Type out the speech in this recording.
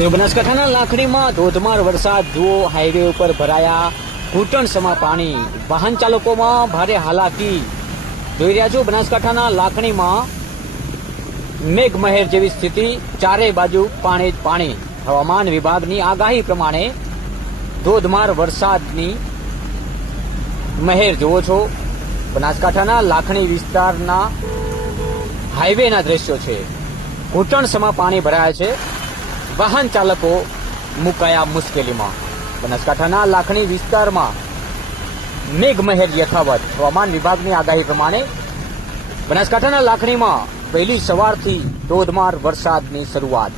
તો બનાસકાંઠાના લાખણીમાં ધોધમાર વરસાદ જુઓ, હાઈવે ઉપર ભરાયા ઘૂંટણસમા પાણી, વાહન ચાલકોમાં ભારે હાલાકી. જોઈ રહ્યા છો બનાસકાંઠાના લાખણીમાં મેઘમહેર જેવી સ્થિતિ, ચારે બાજુ પાણી જ પાણી. હવામાન વિભાગની આગાહી પ્રમાણે ધોધમાર વરસાદની મહેર જુઓ છો. બનાસકાંઠાના લાખણી વિસ્તારના હાઈવેના દ્રશ્યો છે. ઘૂંટણસમા પાણી ભરાયા છે, વાહન ચાલકો મુકાયા મુશ્કેલીમાં. બનાસકાંઠાના લાખણી વિસ્તારમાં મેઘમહેર યથાવત. હવામાન વિભાગની આગાહી પ્રમાણે બનાસકાંઠાના લાખણીમાં વહેલી સવારથી ધોધમાર વરસાદની શરૂઆત.